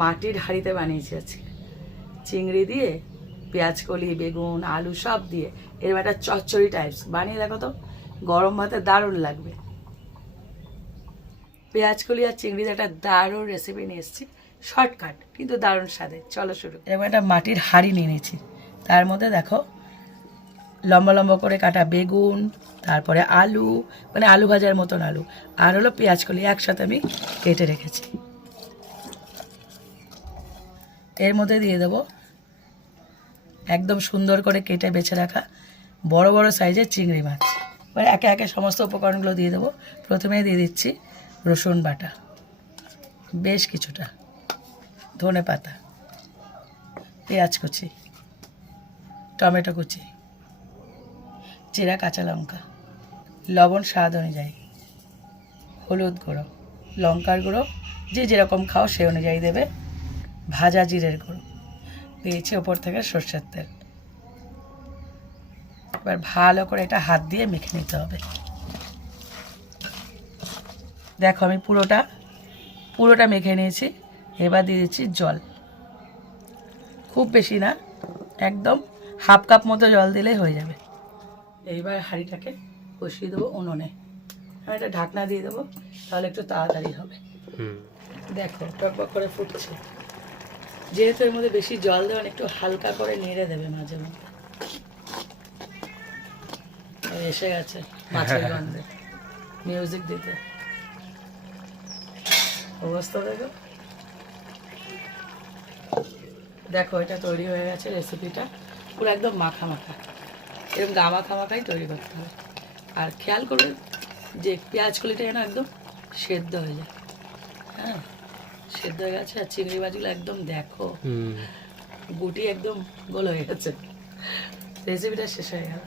মাটির হাঁড়িতে বানিয়েছি আজকে, চিংড়ি দিয়ে পেঁয়াজ কলি, বেগুন, আলু সব দিয়ে এরকম একটা চচ্চড়ি টাইপস বানিয়ে দেখো তো, গরম ভাতে দারুণ লাগবে। পেঁয়াজ কলি আর চিংড়িতে একটা দারুণ রেসিপি নিয়ে এসেছি, শর্টকাট কিন্তু দারুণ স্বাদে। চলো শুরু। এরকম একটা মাটির হাঁড়ি নিয়ে নিয়েছি, তার মধ্যে দেখো লম্বা লম্বা করে কাটা বেগুন, তারপরে আলু, মানে আলু ভাজার মতন আলু, আর হলো পেঁয়াজ কলি একসাথে আমি কেটে রেখেছি। এর মধ্যে দিয়ে দেবো একদম সুন্দর করে কেটে বেছে রাখা বড় বড় সাইজের চিংড়ি মাছ। এবার একে একে সমস্ত উপকরণগুলো দিয়ে দেবো। প্রথমে দিয়ে দিচ্ছি রসুন বাটা বেশ কিছুটা, ধনে পাতা, পেঁয়াজ কুচি, টমেটো কুচি, জিরা, কাঁচা লঙ্কা, লবণ স্বাদ অনুযায়ী, হলুদ গুঁড়ো, লঙ্কার গুঁড়ো যে যেরকম খাও সে অনুযায়ী দেবে, ভাজা জিরের গুঁড়ো দিয়েছি, ওপর থেকে সর্ষের তেল। এবার ভালো করে এটা হাত দিয়ে মেখে নিতে হবে। দেখো আমি পুরোটা মেখে নিয়েছি। এবার দিয়ে দিচ্ছি জল, খুব বেশি না, একদম হাফ কাপ মতো জল দিলেই হয়ে যাবে। এইবার হাঁড়িটাকে বসিয়ে দেবো উনুনে, আর একটা ঢাকনা দিয়ে দেবো, তাহলে একটু তাড়াতাড়ি হবে। দেখো টকবক করে ফুটছে, যেহেতু এর মধ্যে বেশি জল দেবেন একটু হালকা করে নেড়ে দেবে মাঝে মধ্যে। এসে গেছে মাছের গন্ধে মিউজিক দিতে, অবস্থা দেখো। দেখো এটা তৈরি হয়ে গেছে, রেসিপিটা পুরো একদম মাখা মাখা, এরকম গা মাখা মাখাই তৈরি করতে হবে। আর খেয়াল করবে যে পেঁয়াজ কলিটা যেন একদম সেদ্ধ হয়ে যায়। হ্যাঁ সেদ্ধ হয়ে গেছে, আর চিংড়ি মাছগুলো একদম দেখো গুটি একদম গোল হয়ে গেছে। রেসিপিটা শেষ হয়ে গেল।